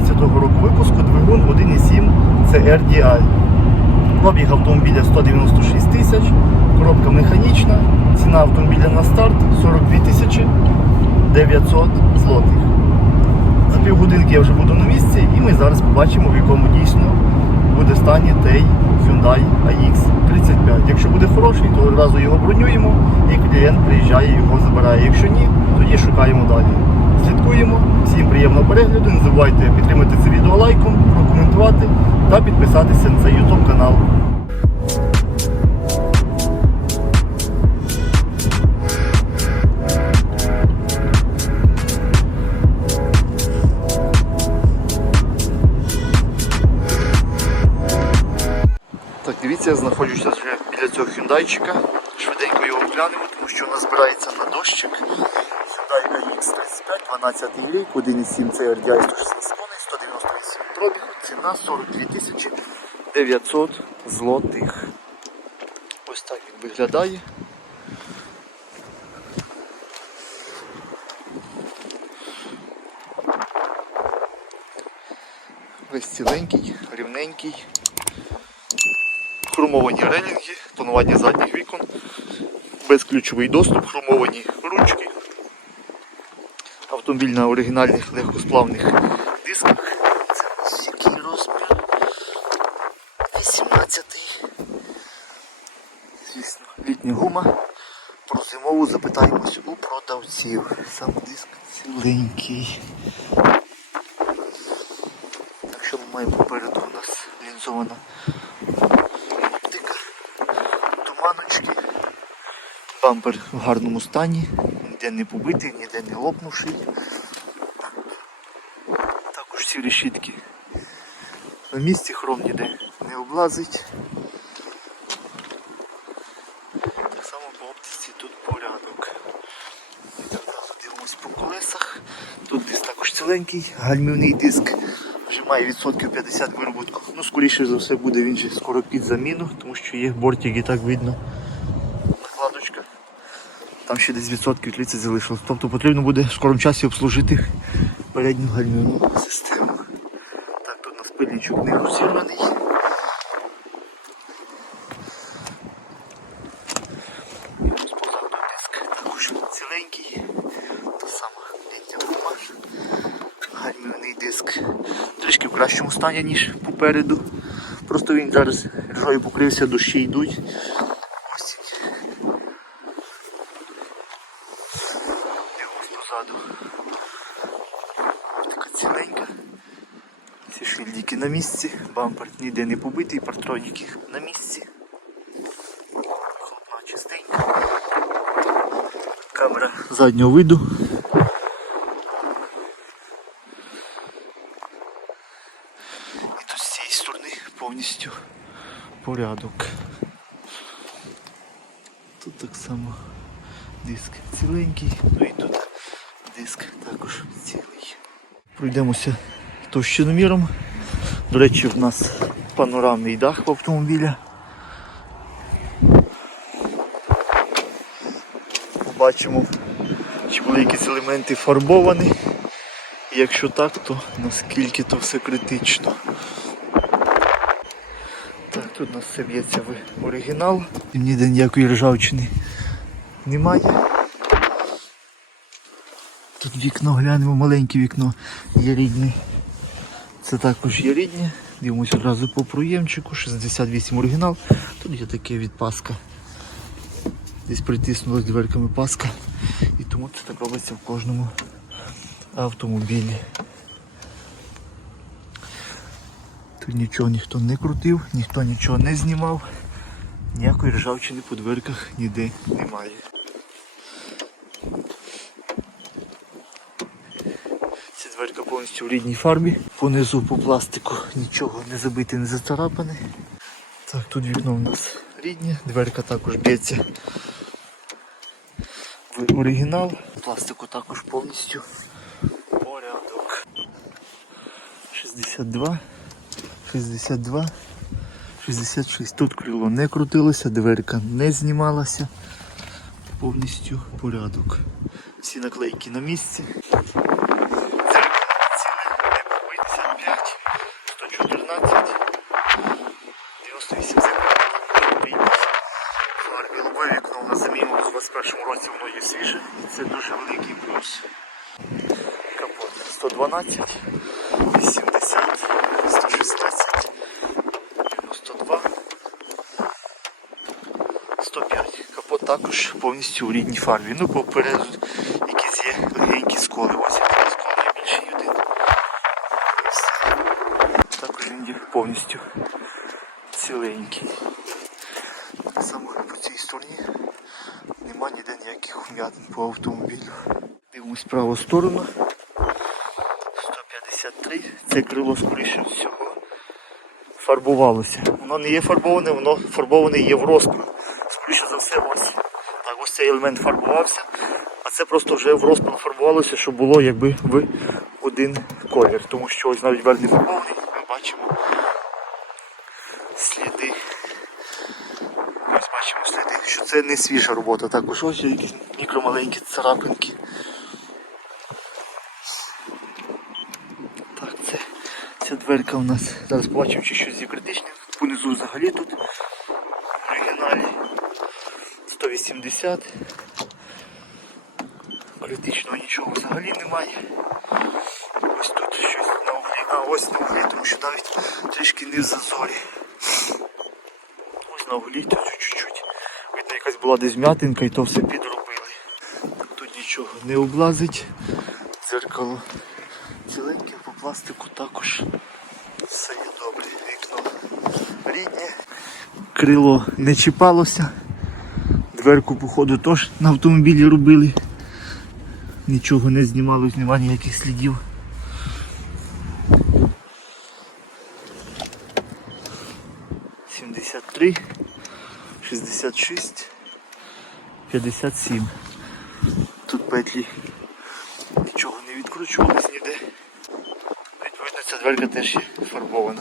2012 року випуску двигун 1.7 CRDI. Пробіг автомобіля 196 тисяч, коробка механічна, ціна автомобіля на старт 42 тисячі 900 злотих. За півгодинки я вже буду на місці і ми зараз побачимо, в якому дійсно буде стані той Hyundai AX35. Якщо буде хороший, то одразу його бронюємо і клієнт приїжджає, його забирає. Якщо ні, тоді шукаємо далі. Слідкуємо, всім приємного перегляду. Не забувайте підтримати це відео лайком, прокоментувати та підписатися на цей YouTube канал. Дивіться, я знаходжуся вже біля цього хюндайчика. Швиденько його оглянемо, тому що нас збирається на дощик. Hyundai AX35, 12 рік, 1.7 це RDI 116 коней, 198 пробігу, ціна 42 тисячі 900 злотих. Ось так він виглядає. Весь ціленький, рівненький хромовані релінги, тонування задніх вікон, безключовий доступ, хромовані ручки. Автомобіль на оригінальних легкосплавних дисках. Це який розмір. 18-й. Звісно, літня гума. Про зимову запитаємось у продавців. Сам диск ціленький. Так що ми маємо попереду у нас лінзована оптика, туманочки, бампер в гарному стані, ніде не побитий, ніде не лопнувший. Також всі решітки на місці, хром ніде не облазить. Так само по оптиці тут порядок. Дивимось по колесах. Тут диск також ціленький, гальмівний диск вже має відсотків 50 виробітку. Ну, скоріше за все буде він же скоро під заміну, тому що є бортик і так видно. Ще десь відсотків 30 залишилось. Тобто потрібно буде в скорому часі обслужити передню гальмівну систему. Так, тут у нас пильничок не розірваний. Ціленький. Та сама літня гума гальмівний диск трішки в кращому стані, ніж попереду. Просто він зараз ржою покрився, дощі йдуть. Ось він. Дивимось позаду. Така ціленька. Ці шильдики на місці, бампер ніде не побитий, партроніки на місці. Хлопна чистенька. Камера заднього виду. І тут з цієї сторони повністю порядок. Тут так само диск ціленький, ну і тут диск також цілий. Пройдемося товщиноміром. До речі, в нас панорамний дах в автомобіля. Побачимо, чи були якісь елементи фарбовані. І Якщо так, то наскільки то все критично. Так, тут у нас все б'ється в оригінал. Ніде ніякої ржавчини немає. Тут вікно глянемо, маленьке вікно є рідне. Це також є рідне. Дивимося одразу по проємчику, 68 оригінал. Тут є таке від паска. Десь притиснулась дверками паска. І тому це так робиться в кожному автомобілі. Тут нічого ніхто не крутив, ніхто нічого не знімав, ніякої ржавчини по дверках ніде немає. Дверка повністю в рідній фарбі. Понизу по пластику нічого не забите, не зацарапане. Так, тут вікно у нас рідне, дверка також б'ється в оригінал. Пластику також повністю порядок. 62, 62, 66. Тут крило не крутилося, дверка не знімалася. Повністю порядок. Всі наклейки на місці. Дзеркало ціле, не побитися 5, 114, 98 зеркало. Фарбі лобове вікно у нас замінило в 21 році, воно є свіже. І це дуже великий плюс. Капот 112, 80, 116, 92, 105. Капот також повністю у рідній фарбі. Ну, попереду якісь є легенькі сколи. Ось який сколи є більший один. Також він є повністю ціленький. Само по цій стороні ніяких вм'ятин по автомобілю. Дивимось праву сторону. 153. Це крило скоріше всього фарбувалося. Воно не є фарбоване, воно фарбоване є в розпил. Скоріше за все, ось. Так, ось цей елемент фарбувався, а це просто вже в розпил фарбувалося, щоб було якби в один колір. Тому що ось навіть верх не фарбований, ми бачимо сліди. Ось бачимо сліди, що це не свіжа робота. Також ось якісь мікромаленькі царапинки. Так, це, ця дверка у нас. Зараз побачимо, чи щось є критичне. Понизу взагалі тут в оригіналі 180. Критичного нічого взагалі немає. Ось тут щось на углі. А ось на углі, тому що навіть трішки не в зазорі. Ось на углі тут була десь м'ятинка і то все підробили. Тут нічого не облазить. Дзеркало ціленьке, по пластику також все є добре. Вікно рідне. Крило не чіпалося. Дверку, походу, теж на автомобілі робили. Нічого не знімалось, немає ніяких слідів. Шістдесят шість, п'ятдесят сім. Тут петлі нічого не відкручувалось ніде. Відповідно, ця дверка теж є фарбована.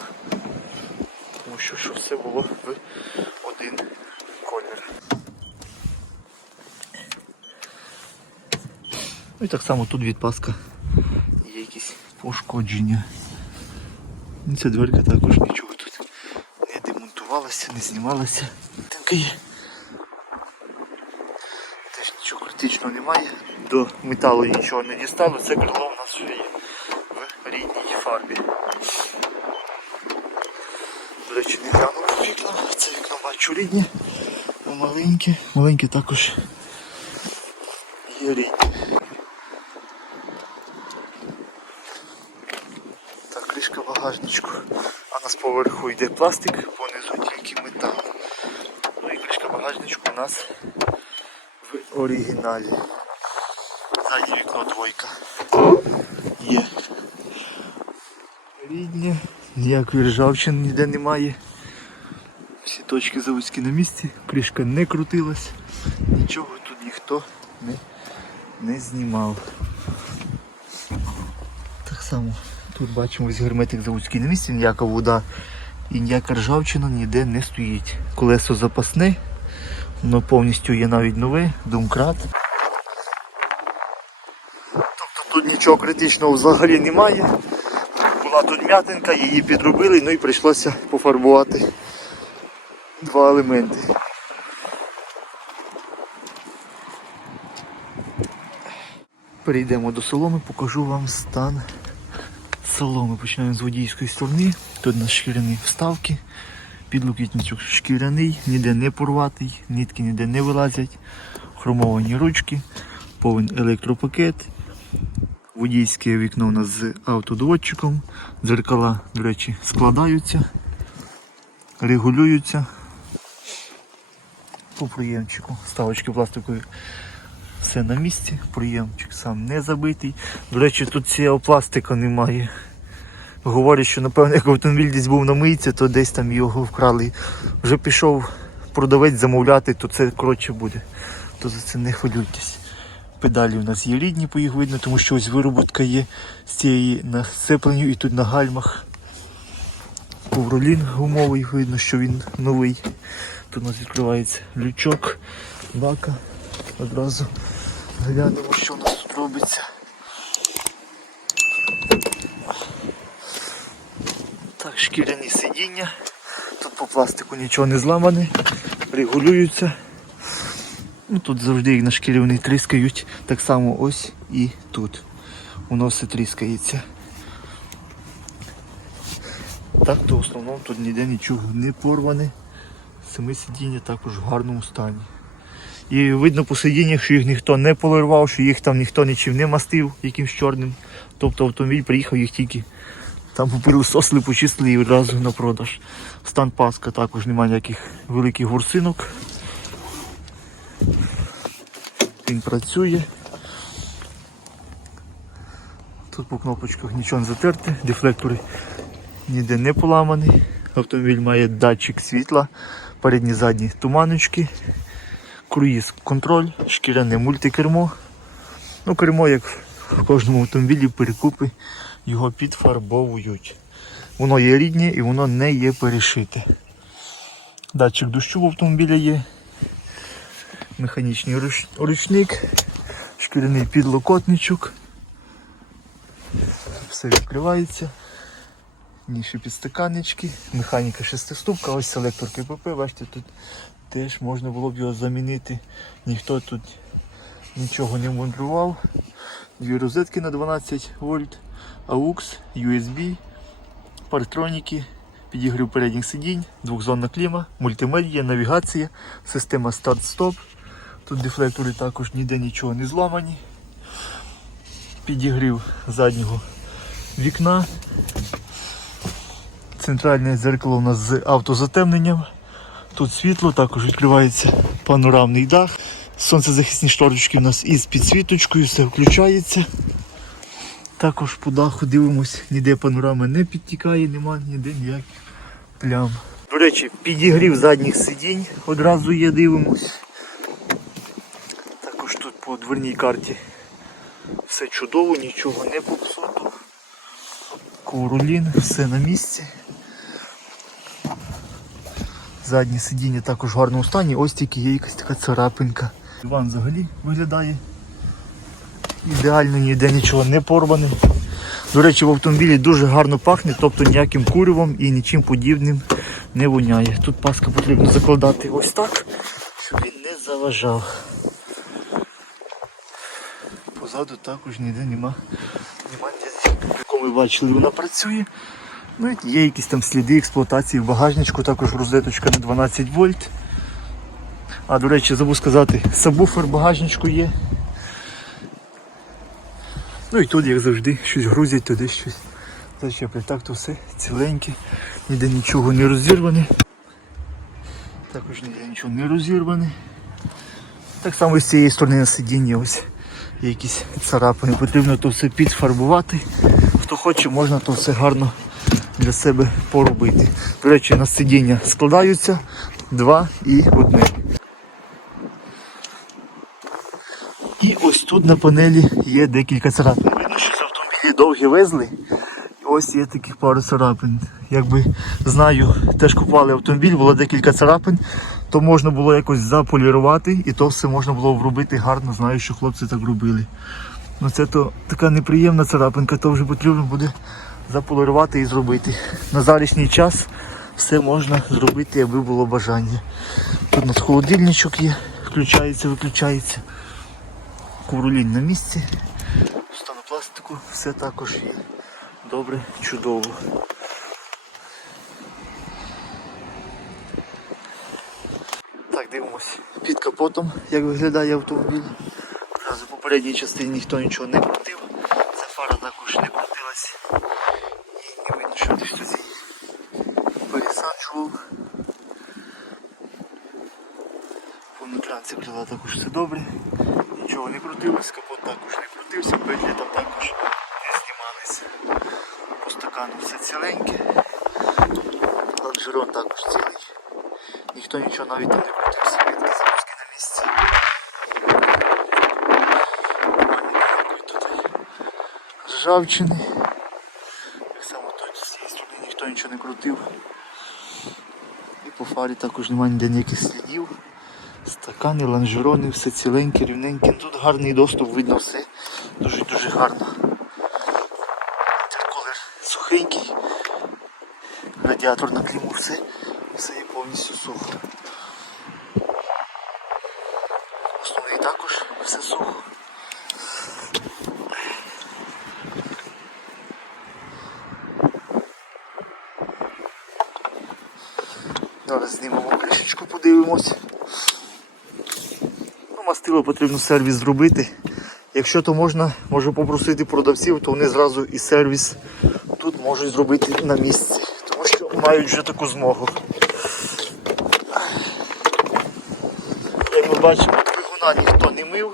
Тому що, що все було в один колір. Ну і так само тут від паска є якісь пошкодження. Ну, Ця дверка також нічого тут не демонтувалася, не знімалася. Тинка є. Критичного немає. До металу нічого не дістало, це крило у нас вже є в рідній фарбі. До речі, не глянув в вікна. Це вікно бачу рідні, маленьке. Маленьке також є рідні. Так, кришка багажничку. А нас поверху йде пластик, понизу тільки метал. Ну і кришка багажничку у нас оригіналі. Заднє вікно двойка. Є. Рідня, ніякої ржавчини ніде немає. Всі точки заводські на місці, кришка не крутилась, нічого тут ніхто не, не знімав. Так само тут бачимо ось герметик заводський на місці, ніяка вода і ніяка ржавчина ніде не стоїть. Колесо запасне, воно повністю є навіть нове, домкрат. Тобто тут нічого критичного взагалі немає. Була тут м'ятинка, її підробили, ну і прийшлося пофарбувати два елементи. Перейдемо до соломи, покажу вам стан соломи. Починаємо з водійської сторони. Тут у нас шкіряні вставки, підлокітничок шкіряний, ніде не порватий, нитки ніде не вилазять, хромовані ручки, повен електропакет. Водійське вікно у нас з автодоводчиком. Дзеркала, до речі, складаються, регулюються по приємчику. Ставочки пластикові все на місці, приємчик сам не забитий. До речі, тут цього пластика немає. Говорять, що напевно, як автомобіль десь був на мийці, то десь там його вкрали. Вже пішов продавець замовляти, то це коротше буде. То за це не хвилюйтесь. Педалі у нас є рідні, по їх видно, тому що ось вироботка є з цієї на сцепленню і тут на гальмах. Ковролін гумовий, видно, що він новий. Тут у нас відкривається лючок, бака. Одразу глянемо, що у нас тут робиться. Так, шкіряні сидіння. Тут по пластику нічого не зламане, регулюються. Ну, тут завжди як на шкірі вони тріскають. Так само ось і тут. Воно все тріскається. Так, то в основному тут ніде нічого не порване. Самі сидіння також в гарному стані. І видно по сидіннях, що їх ніхто не полирував, що їх там ніхто нічим не мастив якимсь чорним. Тобто автомобіль приїхав їх тільки там попилисосили, почистили і одразу на продаж. Стан паска також немає ніяких великих гурсинок. Він працює. Тут по кнопочках нічого не затерте, дефлектори ніде не поламані. Автомобіль має датчик світла, передні задні туманочки, круїз контроль, шкіряне мультикермо. Ну, кермо, як в кожному автомобілі, перекупи його підфарбовують. Воно є рідне і воно не є перешите. Датчик дощу в автомобіля є. Механічний руч- ручник, шкіряний підлокотничок. Все відкривається. Ніші підстаканнички, механіка шестиступка, ось селектор КПП, бачите, тут теж можна було б його замінити. Ніхто тут нічого не мудрував. Дві розетки на 12 вольт, AUX, USB, партроніки, підігрів передніх сидінь, двохзонна кліма, мультимедія, навігація, система старт-стоп. Тут дефлектори також ніде нічого не зламані. Підігрів заднього вікна. Центральне дзеркало у нас з автозатемненням. Тут світло, також відкривається панорамний дах. Сонцезахисні шторочки у нас із підсвіточкою, все включається. Також по даху дивимось, ніде панорами не підтікає, немає ніде ніяких плям. До речі, підігрів задніх сидінь одразу є, дивимось. Також тут по дверній карті все чудово, нічого не попсуто. Ковролін, все на місці. Заднє сидіння також в гарному стані, ось тільки є якась така царапинка. Іван взагалі виглядає ідеально, ніде нічого не порване. До речі, в автомобілі дуже гарно пахне, тобто ніяким куревом і нічим подібним не воняє. Тут паска потрібно закладати ось так, щоб він не заважав. Позаду також ніде нема. Нема ніде. Ми бачили, вона працює. Ну, є якісь там сліди експлуатації в багажничку, також розеточка на 12 вольт. А, до речі, забув сказати, сабвуфер багажничку є. Ну і тут, як завжди, щось грузять, туди щось зачеплять. Так то все ціленьке, ніде нічого не розірване. Також ніде нічого не розірване. Так само і з цієї сторони на сидінні ось якісь царапини. Потрібно то все підфарбувати. Хто хоче, можна то все гарно для себе поробити. До речі, на сидіння складаються два і одне. І ось тут на панелі є декілька царапин. Видно, що з автомобілі довгі везли. І ось є таких пару царапин. Якби знаю, теж купували автомобіль, було декілька царапин, то можна було якось заполірувати і то все можна було вробити гарно, знаю, що хлопці так робили. Ну це то така неприємна царапинка, то вже потрібно буде заполірувати і зробити. На зарічний час все можна зробити, аби було бажання. Тут у нас холодильничок є, включається, виключається. Ковролін на місці. Стану пластику, все також є. Добре, чудово. Так, дивимось під капотом, як виглядає автомобіль. Зараз у попередній частині ніхто нічого не крутив. Ця фара також не крутилась. І не видно, що ти її пересаджував. По нутрянці крила також все добре. Нічого не крутилось, капот також не крутився, петлі там також не знімалися. По стакану все ціленьке. Лонжерон також цілий. Ніхто нічого навіть там не крутився, рідкі запуски на місці. ржавчини. Так само тут з ніхто нічого не крутив. І по фарі також немає ніде ніяких слідів. Стакани, лонжерони, все ціленьке, рівненьке. Тут гарний доступ, видно все. Дуже-дуже гарно. Колір сухенький. Радіатор на кліму, все, все є повністю сухо. Основний також все сухо. Зараз знімемо кришечку, подивимось. Мастило потрібно сервіс зробити. Якщо то можна, можу попросити продавців, то вони зразу і сервіс тут можуть зробити на місці, тому що мають вже таку змогу. Як ми бачимо, двигуна ніхто не мив,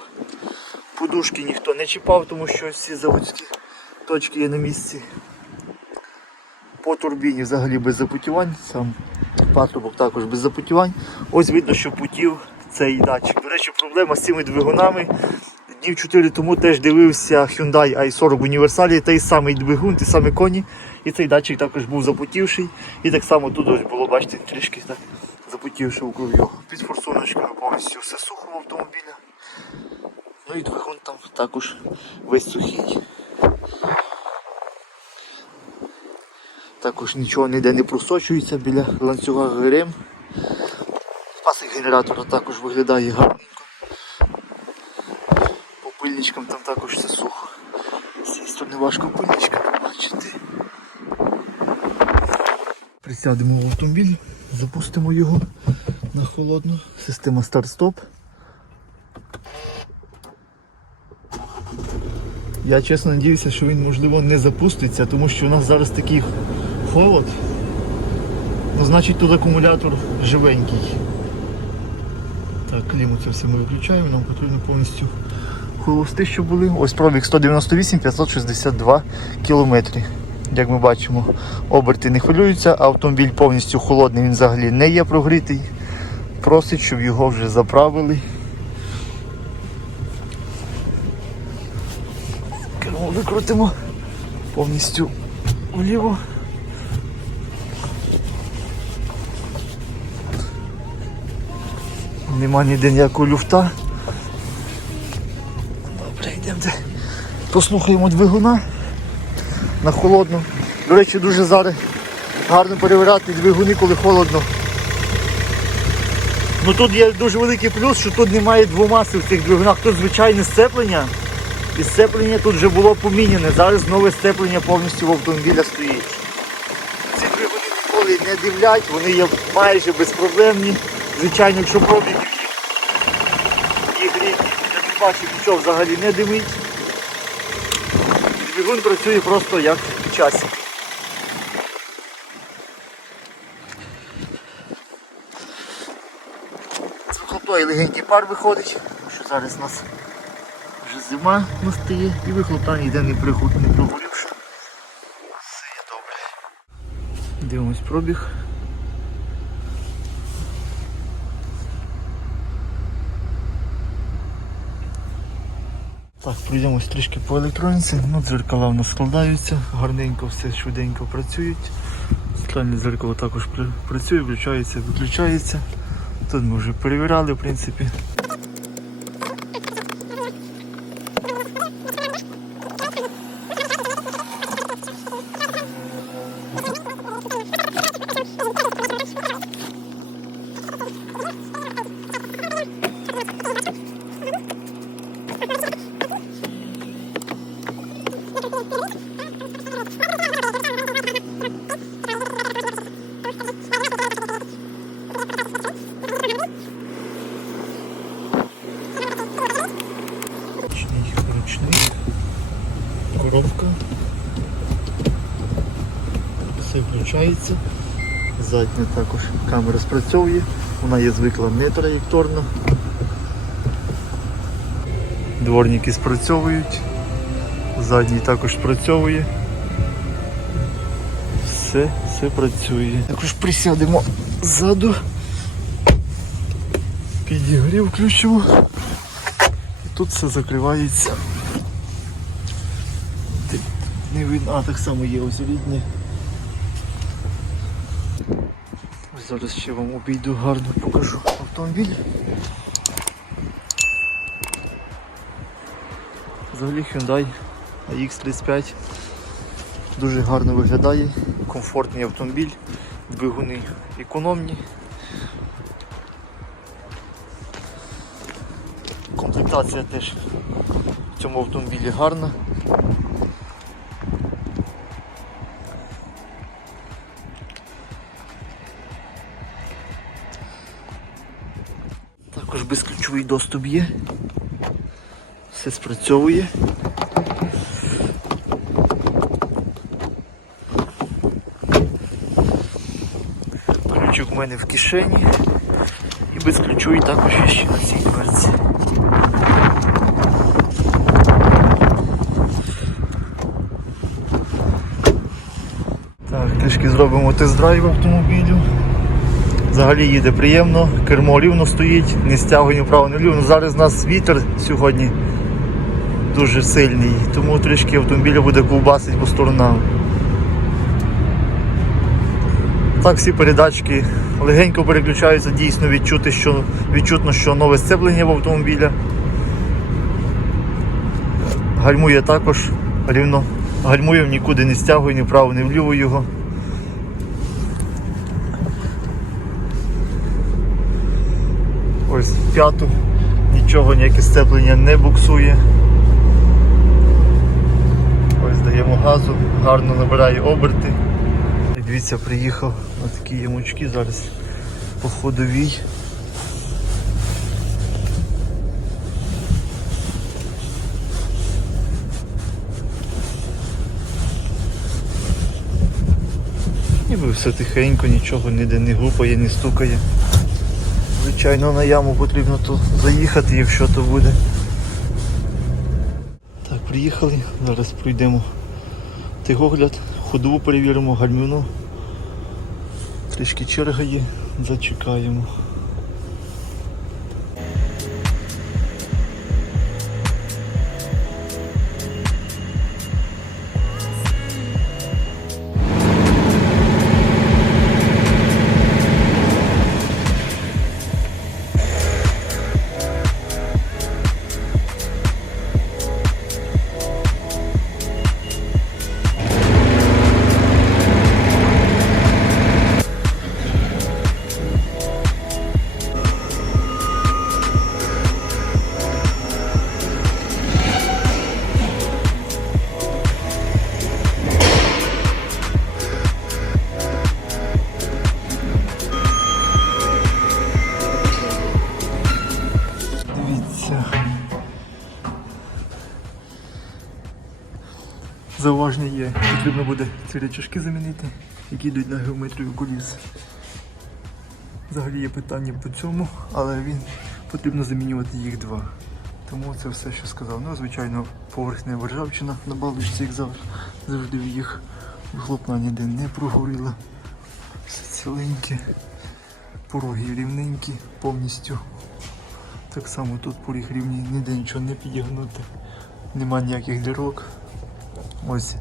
подушки ніхто не чіпав, тому що всі заводські точки є на місці. По турбіні взагалі без запутівань, сам патрубок також без запутівань. Ось видно, що путів цей датчик. До речі, проблема з цими двигунами. Днів 4 тому теж дивився Hyundai i40 універсалі, той самий двигун, ті самі коні. І цей датчик також був запутівший. І так само тут було, бачите, трішки так запутівши вокруг його. Під форсуночкою повністю все сухо в автомобіля. Ну і двигун там також весь сухий. Також нічого ніде не просочується біля ланцюга ГРМ. Пасик генератора також виглядає гарненько. По пильничкам там також все сухо. З цієї сторони важко пильничка побачити. Присядемо в автомобіль, запустимо його на холодну. Система старт-стоп. Я чесно надіюся, що він можливо не запуститься, тому що у нас зараз такий холод. Ну, значить тут акумулятор живенький. Кліму це все ми виключаємо, нам потрібно повністю холости, щоб були. Ось пробіг 198 562 кілометри. Як ми бачимо, оберти не хвилюються, автомобіль повністю холодний, він взагалі не є прогрітий. Просить, щоб його вже заправили. Кермо викрутимо повністю вліво. Нема ніде ніякого люфта. Добре, йдемо. Послухаємо двигуна на холодну. До речі, дуже зараз гарно перевіряти двигуни, коли холодно. Ну Тут є дуже великий плюс, що тут немає двомаси в цих двигунах. Тут звичайне сцеплення. І сцеплення тут вже було поміняне. Зараз нове сцеплення повністю в автомобіля стоїть. Ці двигуни ніколи не дивлять, вони є майже безпроблемні. Звичайно, якщо пробіг їх рідні, я не бачу, нічого взагалі не димить. Двигун працює просто як в часі. З вихлопної легенький пар виходить, тому що зараз у нас вже зима настає і вихлопна ніде не прогорівши. Все є добре. Дивимось пробіг. Так, пройдемось трішки по електроніці. Ну, дзеркала в нас складаються, гарненько все швиденько працюють. Центральне дзеркало також працює, включається, виключається. Тут ми вже перевіряли, в принципі. Ручний, ручний. Коробка. Все включається. Задня також камера спрацьовує. Вона є звикла не траєкторно. Дворники спрацьовують. Задній також спрацьовує. Все, все працює. Також присядемо ззаду. Підігрів включимо. І тут все закривається. не видно. А, так само є ось рідне. Ось Зараз ще вам обійду гарно покажу автомобіль. Взагалі Hyundai AX35 дуже гарно виглядає, комфортний автомобіль, двигуни економні. Комплектація теж в цьому автомобілі гарна. Також безключовий доступ є. Все спрацьовує. Ключик в мене в кишені. І безключовий також ще на цій дверці. Так, трішки зробимо тест-драйв автомобілю. Взагалі їде приємно, кермо рівно стоїть, не стягує вправо, ні вліво. Ну, Зараз у нас вітер сьогодні дуже сильний, тому трішки автомобіля буде ковбасить по сторонам. Так, всі передачки легенько переключаються, дійсно відчути, що, відчутно, що нове сцеплення в автомобіля. Гальмує також рівно. Гальмує нікуди не стягує ні вправо, ні вліво його. Ось в п'яту нічого, ніяке сцеплення не буксує. Ось даємо газу, гарно набирає оберти. Дивіться, приїхав на такі ямочки зараз по ходовій. Ніби все тихенько, нічого ніде не гупає, не стукає. Звичайно, на яму потрібно тут заїхати, якщо то буде. Так, приїхали, зараз пройдемо тигогляд, ходову перевіримо, гальмюну. Трішки черга є, зачекаємо. Зауваження є. Потрібно буде ці речашки замінити, які йдуть на геометрію коліс. Взагалі є питання по цьому, але він потрібно замінювати їх два. Тому це все, що сказав. Ну, звичайно, поверхня ржавчина на балочці, як завжди, завжди в їх вихлопна ніде не прогоріла. Все ціленьке, пороги рівненькі повністю. Так само тут поріг рівний, ніде нічого не підігнути, нема ніяких дірок. Ось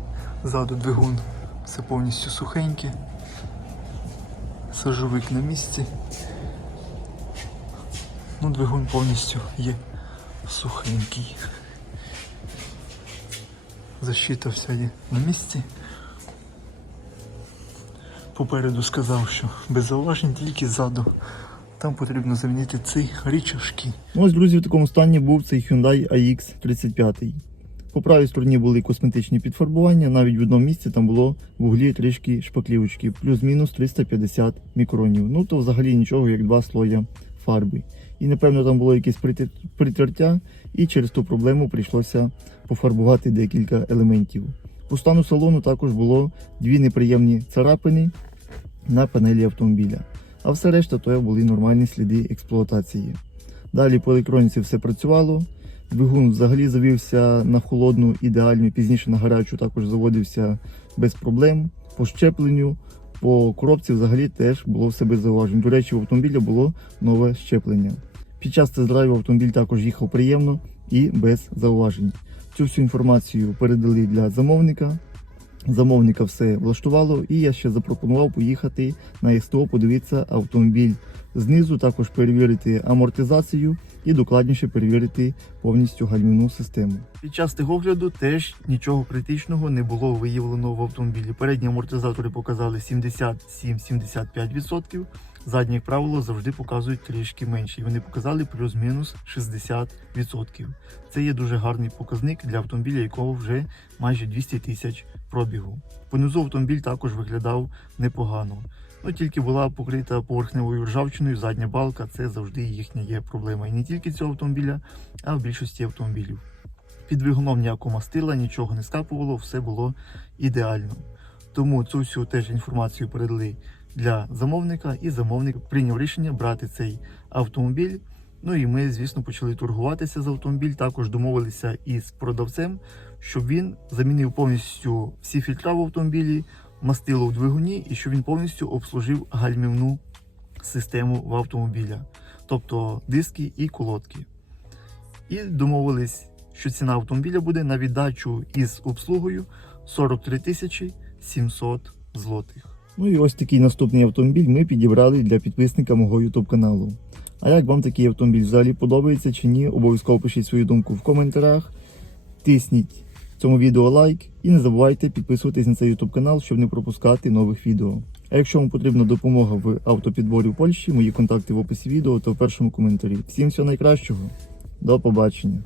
ззаду двигун, все повністю сухеньке. Сажовик на місці. Ну, двигун повністю є сухенький. Защита вся є на місці. Попереду сказав, що без тільки ззаду. Там потрібно замінити ці річашки. Ось, друзі, в такому стані був цей Hyundai AX35. По правій стороні були косметичні підфарбування, навіть в одному місці там було в углі трішки шпаклівочки, плюс-мінус 350 мікронів. Ну то взагалі нічого, як два слоя фарби. І напевно там було якесь притертя, і через ту проблему прийшлося пофарбувати декілька елементів. По стану салону також було дві неприємні царапини на панелі автомобіля. А все решта то були нормальні сліди експлуатації. Далі по електроніці все працювало. Двигун взагалі завівся на холодну, ідеальну, пізніше на гарячу також заводився без проблем. По щепленню, по коробці взагалі теж було все без зауважень. До речі, в автомобілі було нове щеплення. Під час тест-драйву автомобіль також їхав приємно і без зауважень. Цю всю інформацію передали для замовника. Замовника все влаштувало, і я ще запропонував поїхати на СТО, подивитися автомобіль знизу, також перевірити амортизацію і докладніше перевірити повністю гальмівну систему. Під час техогляду теж нічого критичного не було виявлено в автомобілі. Передні амортизатори показали 77-75%. Задні, як правило, завжди показують трішки менше. І вони показали плюс-мінус 60%. Це є дуже гарний показник для автомобіля, якого вже майже 200 тисяч пробігу. Понизу автомобіль також виглядав непогано. Ну тільки була покрита поверхневою ржавчиною, задня балка це завжди їхня є проблема. І не тільки цього автомобіля, а в більшості автомобілів. Під двигуном ніякого мастила, нічого не скапувало, все було ідеально. Тому цю всю теж інформацію передали для замовника, і замовник прийняв рішення брати цей автомобіль. Ну і ми, звісно, почали торгуватися за автомобіль. Також домовилися із продавцем, щоб він замінив повністю всі фільтра в автомобілі, мастило в двигуні, і щоб він повністю обслужив гальмівну систему в автомобіля, тобто диски і колодки. І домовились, що ціна автомобіля буде на віддачу із обслугою 43 тисячі 700 злотих. Ну і ось такий наступний автомобіль ми підібрали для підписника мого YouTube каналу. А як вам такий автомобіль взагалі подобається чи ні? Обов'язково пишіть свою думку в коментарях. Тисніть цьому відео лайк і не забувайте підписуватись на цей YouTube канал, щоб не пропускати нових відео. А якщо вам потрібна допомога в автопідборі в Польщі, мої контакти в описі відео та в першому коментарі. Всім всього найкращого. До побачення.